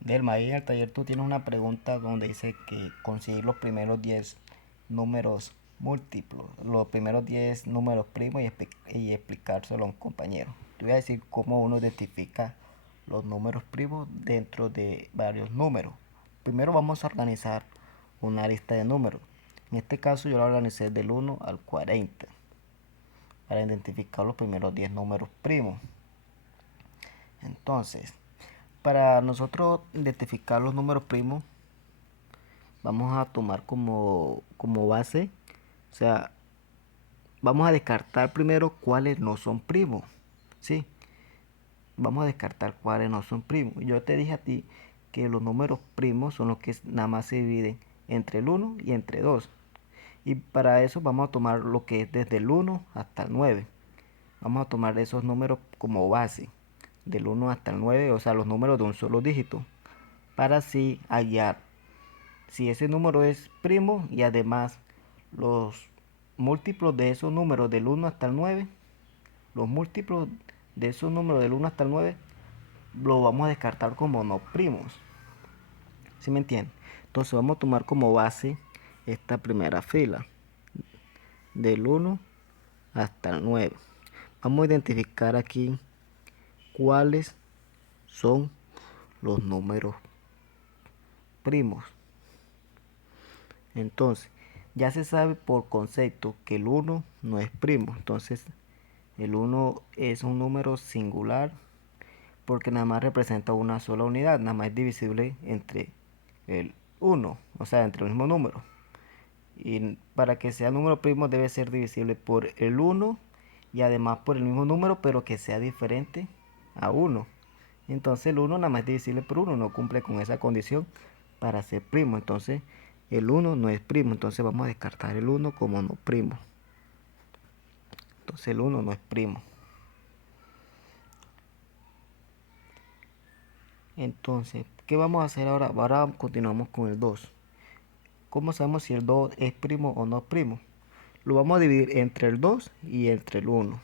Delma, ahí en el taller tú tienes una pregunta donde dice que conseguir los primeros 10 números múltiplos, los primeros 10 números primos y explicárselo a un compañero. Te voy a decir cómo uno identifica los números primos dentro de varios números. Primero vamos a organizar una lista de números. En este caso yo la organicé del 1 al 40 para identificar los primeros 10 números primos. Entonces, para nosotros identificar los números primos, vamos a tomar como base, o sea, vamos a descartar primero cuáles no son primos, ¿sí? Vamos a descartar cuáles no son primos. Yo te dije a ti que los números primos son los que nada más se dividen entre el 1 y entre 2. Y para eso vamos a tomar lo que es desde el 1 hasta el 9. Vamos a tomar esos números como base, del 1 hasta el 9, o sea, los números de un solo dígito, para así hallar si ese número es primo y además los múltiplos de esos números del 1 hasta el 9, los múltiplos de esos números del 1 hasta el 9 lo vamos a descartar como no primos. ¿Sí me entienden? Entonces vamos a tomar como base esta primera fila del 1 hasta el 9. Vamos a identificar aquí cuáles son los números primos. Entonces, ya se sabe por concepto que el 1 no es primo. Entonces, el 1 es un número singular porque nada más representa una sola unidad, nada más es divisible entre el 1, o sea, entre el mismo número. Y para que sea número primo debe ser divisible por el 1 y además por el mismo número, pero que sea diferente a 1. Entonces el 1 nada más es divisible por 1, no cumple con esa condición para ser primo. Entonces el 1 no es primo, entonces vamos a descartar el 1 como no primo. Entonces el 1 no es primo. Entonces, ¿qué vamos a hacer ahora? Ahora continuamos con el 2. ¿Cómo sabemos si el 2 es primo o no es primo? Lo vamos a dividir entre el 2 y entre el 1.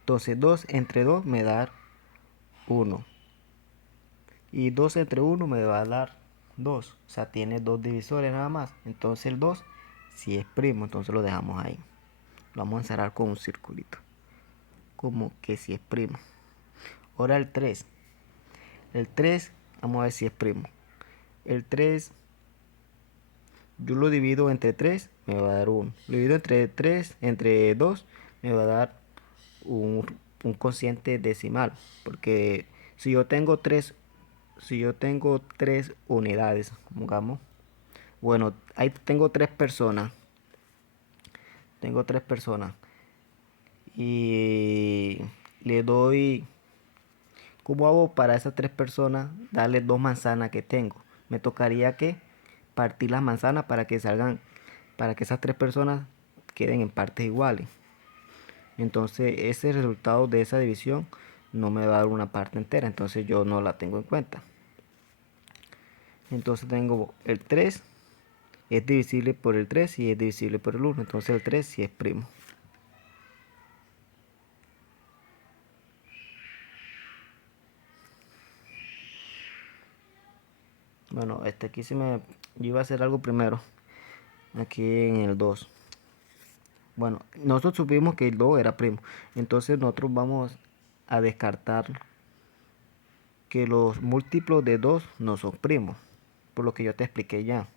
Entonces 2 entre 2 me da 1. Y 2 entre 1 me va a dar 2. O sea, tiene dos divisores nada más. Entonces el 2 si es primo, entonces lo dejamos ahí. Lo vamos a encerrar con un circulito. Como que si es primo. Ahora el 3. El 3, vamos a ver si es primo. El 3, yo lo divido entre 3, me va a dar 1. Lo divido entre 3, entre 2, me va a dar un cociente decimal. Porque si yo tengo 3 unidades, pongamos, bueno, ahí tengo 3 personas. Tengo 3 personas. Y le doy, ¿cómo hago para esas 3 personas? Darle 2 manzanas que tengo. Me tocaría que partir las manzanas para que salgan, para que esas 3 personas queden en partes iguales. Entonces ese resultado de esa división no me va a dar una parte entera, entonces yo no la tengo en cuenta. Entonces tengo el 3 es divisible por el 3 y es divisible por el 1. Entonces el 3 sí es primo. Bueno, aquí yo iba a hacer algo primero. Aquí en el 2. Bueno, nosotros supimos que el 2 era primo. Entonces nosotros vamos a descartar que los múltiplos de 2 no son primos. Por lo que yo te expliqué ya.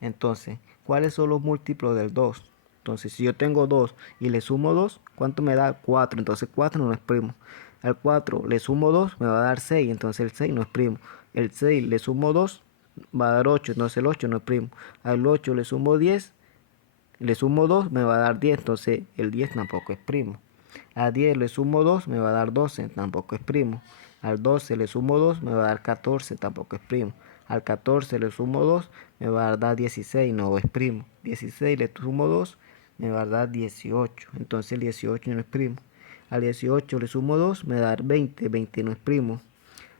Entonces, ¿cuáles son los múltiplos del 2? Entonces, si yo tengo 2 y le sumo 2, ¿cuánto me da? 4. Entonces 4 no es primo. Al 4 le sumo 2, me va a dar 6. Entonces el 6 no es primo. El 6 le sumo 2, va a dar 8. Entonces el 8 no es primo. Al 8 le sumo 10, le sumo 2, me va a dar 10. Entonces el 10 tampoco es primo. A 10 le sumo 2, me va a dar 12, tampoco es primo. Al 12 le sumo 2, me va a dar 14, tampoco es primo. Al 14 le sumo 2, me va a dar 16, no es primo. 16 le sumo 2, me va a dar 18, entonces el 18 no es primo. Al 18 le sumo 2, me va a dar 20, 20 no es primo.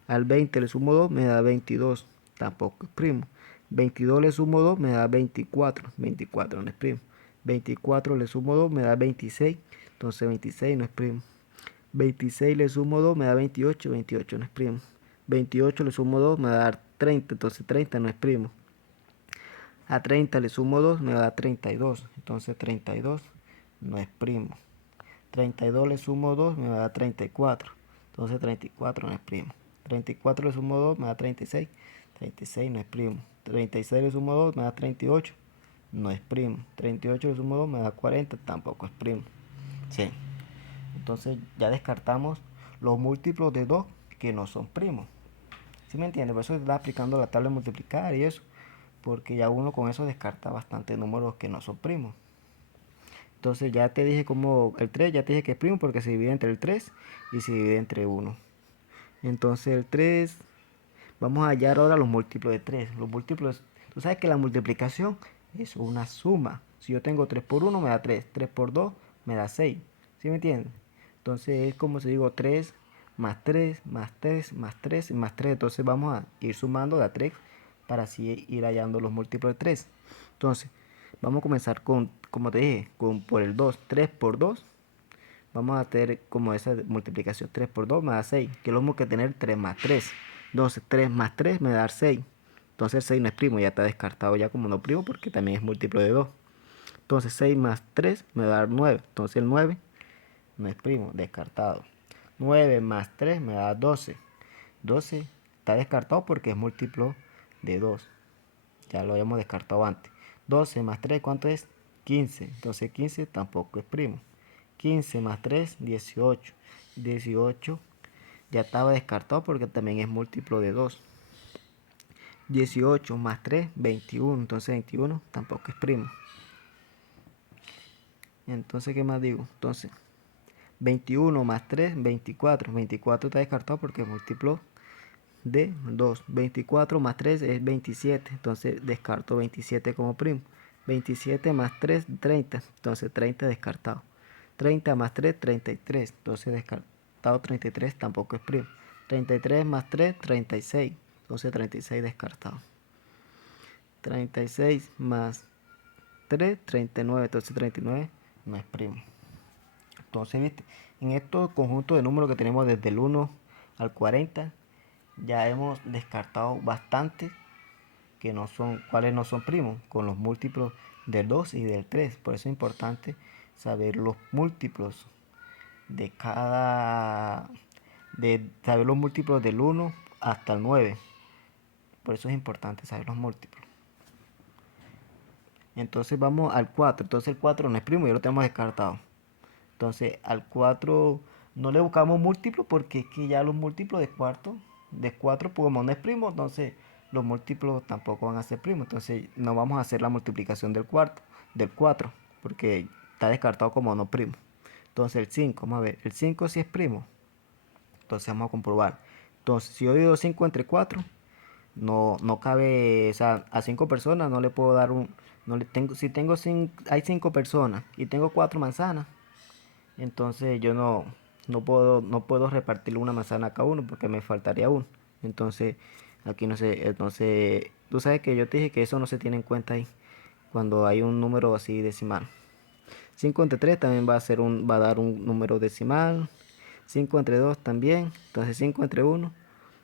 Al 20 le sumo 2, me da 22, tampoco es primo. 22 le sumo 2, me da 24, 24 no es primo. 24 le sumo 2, me da 26, entonces 26 no es primo. 26 le sumo 2, me da 28, 28 no es primo. 28 le sumo 2 me va a dar 30, entonces 30 no es primo. A 30 le sumo 2 me va a dar 32, entonces 32 no es primo. 32 le sumo 2 me va a dar 34, entonces 34 no es primo. 34 le sumo 2 me da 36, 36 no es primo. 36 le sumo 2 me da 38, no es primo. 38 le sumo 2 me da 40, tampoco es primo. Sí. Entonces ya descartamos los múltiplos de 2 que no son primos. ¿Sí me entiende? Por eso está aplicando la tabla de multiplicar y eso, porque ya uno con eso descarta bastante números que no son primos. Entonces ya te dije como el 3, ya te dije que es primo porque se divide entre el 3 y se divide entre 1. Entonces el 3, vamos a hallar ahora los múltiplos de 3. Los múltiplos, tú sabes que la multiplicación es una suma. Si yo tengo 3 por 1 me da 3, 3 por 2 me da 6. ¿Sí me entiendes? Entonces es como si digo 3 más 3 más 3 más 3 más 3. Entonces vamos a ir sumando de a 3 para así ir hallando los múltiplos de 3. Entonces vamos a comenzar con, como te dije, por el 2. 3 por 2. Vamos a tener como esa multiplicación. 3 por 2 me da 6. Que es lo mismo que tener 3 más 3. Entonces 3 más 3 me da 6. Entonces 6 no es primo, ya está descartado ya como no primo porque también es múltiplo de 2. Entonces 6 más 3 me va a dar 9. Entonces el 9 no es primo, descartado. 9 más 3 me da 12. 12 está descartado porque es múltiplo de 2. Ya lo habíamos descartado antes. 12 más 3, ¿cuánto es? 15. Entonces 15 tampoco es primo. 15 más 3, 18. 18 ya estaba descartado porque también es múltiplo de 2. 18 más 3, 21. Entonces 21 tampoco es primo. Entonces, ¿qué más digo? Entonces, 21 más 3, 24. 24 está descartado porque es múltiplo de 2. 24 más 3 es 27. Entonces, descarto 27 como primo. 27 más 3, 30. Entonces, 30 descartado. 30 más 3, 33. Entonces, descartado 33 tampoco es primo. 33 más 3, 36. Entonces, 36 descartado. 36 más 3, 39. Entonces, 39 no es primo. Entonces, ¿viste? En estos conjuntos de números que tenemos desde el 1 al 40, ya hemos descartado bastante que no son, cuáles no son primos, con los múltiplos del 2 y del 3. Por eso es importante saber los múltiplos de saber los múltiplos del 1 hasta el 9. Por eso es importante saber los múltiplos. Entonces vamos al 4. Entonces el 4 no es primo, ya lo tenemos descartado. Entonces al 4 no le buscamos múltiplos porque es que ya los múltiplos de 4 pues como no es primo, entonces los múltiplos tampoco van a ser primos. Entonces no vamos a hacer la multiplicación del 4 porque está descartado como no primo. Entonces el 5, vamos a ver, el 5 sí es primo. Entonces vamos a comprobar. Entonces si yo divido 5 entre 4, no cabe, o sea, a 5 personas no le puedo dar un, no le tengo, si tengo hay 5 personas y tengo 4 manzanas, entonces yo no puedo repartirle una manzana a cada uno porque me faltaría uno. Entonces aquí no sé, entonces tú sabes que yo te dije que eso no se tiene en cuenta ahí cuando hay un número así decimal. 5 entre 3 también va a dar un número decimal. 5 entre 2 también. Entonces 5 entre 1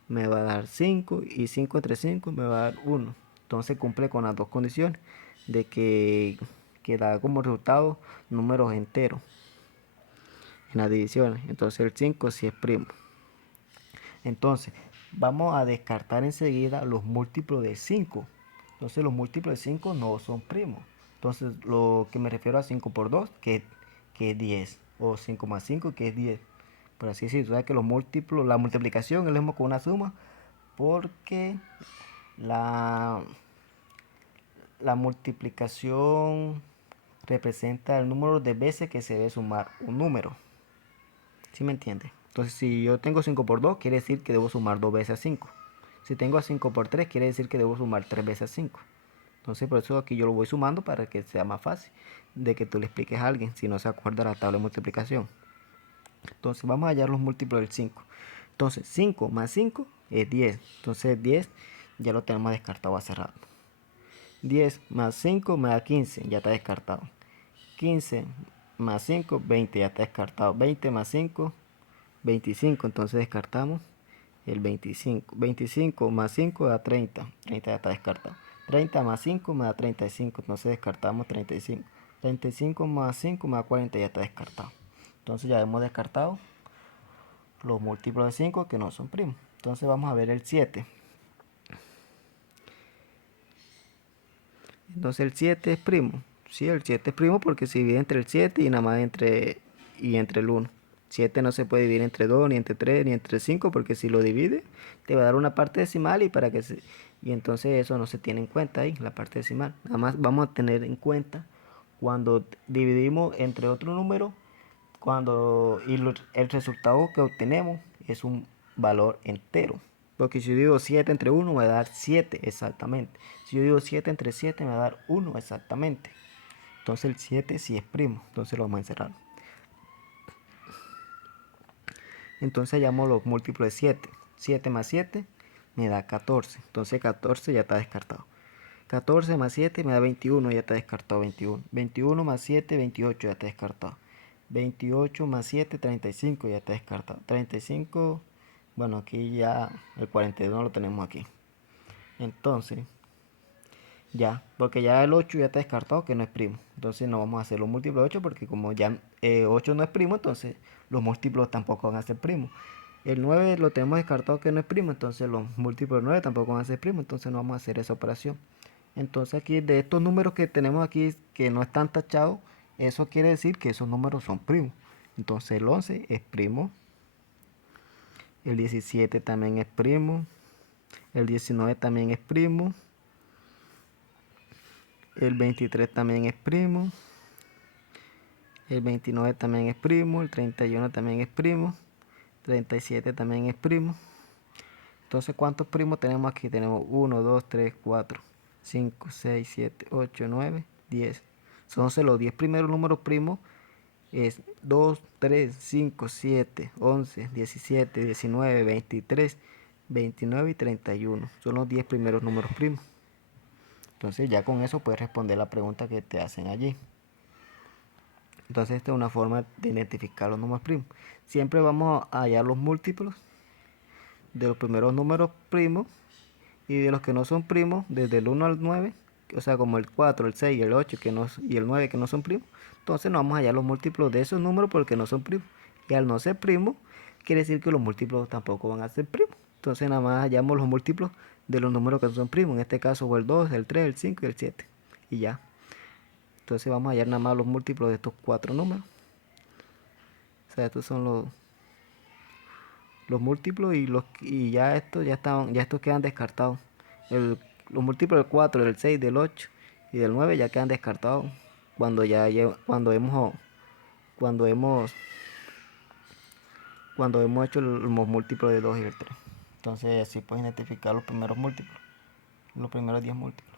me va a dar 5 y 5 entre 5 me va a dar 1. Entonces cumple con las dos condiciones de que da como resultado números enteros en las divisiones. Entonces el 5 sí es primo. Entonces vamos a descartar enseguida los múltiplos de 5. Entonces los múltiplos de 5 no son primos. Entonces lo que me refiero a 5 por 2 que es 10. O 5 más 5 que es 10. Por así decirlo, sabes que los múltiplos, la multiplicación es lo mismo que una suma. Porque la, la multiplicación representa el número de veces que se debe sumar un número. ¿Sí me entiende? Entonces si yo tengo 5 por 2 quiere decir que debo sumar 2 veces a 5. Si tengo a 5 por 3 quiere decir que debo sumar 3 veces a 5. Entonces por eso aquí yo lo voy sumando para que sea más fácil de que tú le expliques a alguien si no se acuerda la tabla de multiplicación. Entonces vamos a hallar los múltiplos del 5. Entonces 5 más 5 es 10. Entonces 10 ya lo tenemos descartado hace rato. 10 más 5 me da 15, ya está descartado. 15 más 5, 20, ya está descartado. 20 más 5, 25, entonces descartamos el 25. 25 más 5 da 30. 30 ya está descartado. 30 más 5 me da 35. Entonces descartamos 35. 35 más 5 me da 40. Ya está descartado. Entonces ya hemos descartado los múltiplos de 5 que no son primos. Entonces vamos a ver el 7. Entonces el 7 es primo. Sí, el 7 es primo porque se divide entre el 7 y nada más entre el 1. 7 no se puede dividir entre 2, ni entre 3, ni entre 5, porque si lo divide te va a dar una parte decimal y entonces eso no se tiene en cuenta ahí, la parte decimal. Nada más vamos a tener en cuenta cuando dividimos entre otro número, el resultado que obtenemos es un valor entero. Porque si yo digo 7 entre 1 me va a dar 7 exactamente. Si yo digo 7 entre 7 me va a dar 1 exactamente. Entonces el 7 sí es primo. Entonces lo vamos a encerrar. Entonces hallamos los múltiplos de 7. 7 más 7 me da 14. Entonces 14 ya está descartado. 14 más 7 me da 21, ya está descartado 21. 21 más 7, 28, ya está descartado. 28 más 7, 35, ya está descartado. 35, bueno, aquí ya el 42 lo tenemos aquí. Entonces, ya, porque ya el 8 ya está descartado que no es primo. Entonces no vamos a hacer los múltiplos de 8 porque como ya 8 no es primo, entonces los múltiplos tampoco van a ser primos. El 9 lo tenemos descartado que no es primo, entonces los múltiplos de 9 tampoco van a ser primos, entonces no vamos a hacer esa operación. Entonces aquí de estos números que tenemos aquí que no están tachados, eso quiere decir que esos números son primos. Entonces el 11 es primo, el 17 también es primo, el 19 también es primo, el 23 también es primo, el 29 también es primo, el 31 también es primo, 37 también es primo. Entonces, ¿cuántos primos tenemos aquí? Tenemos 1, 2, 3, 4, 5, 6, 7, 8, 9, 10. Entonces, los 10 primeros números primos es 2, 3, 5, 7, 11, 17, 19, 23, 29 y 31. Son los 10 primeros números primos. Entonces, ya con eso puedes responder la pregunta que te hacen allí. Entonces, esta es una forma de identificar los números primos. Siempre vamos a hallar los múltiplos de los primeros números primos y de los que no son primos, desde el 1 al 9, o sea, como el 4, el 6, el 8 y el 9 que no son primos. Entonces no vamos a hallar los múltiplos de esos números porque no son primos. Y al no ser primos, quiere decir que los múltiplos tampoco van a ser primos. Entonces nada más hallamos los múltiplos de los números que no son primos. En este caso fue el 2, el 3, el 5 y el 7. Y ya. Entonces vamos a hallar nada más los múltiplos de estos 4 números. O sea, estos son los múltiplos y ya estos quedan descartados. Los múltiplos del 4, del 6, del 8 y del 9 ya quedan descartados cuando cuando hemos hecho los múltiplos de 2 y el 3. Entonces así puedes identificar los primeros múltiplos, los primeros 10 múltiplos.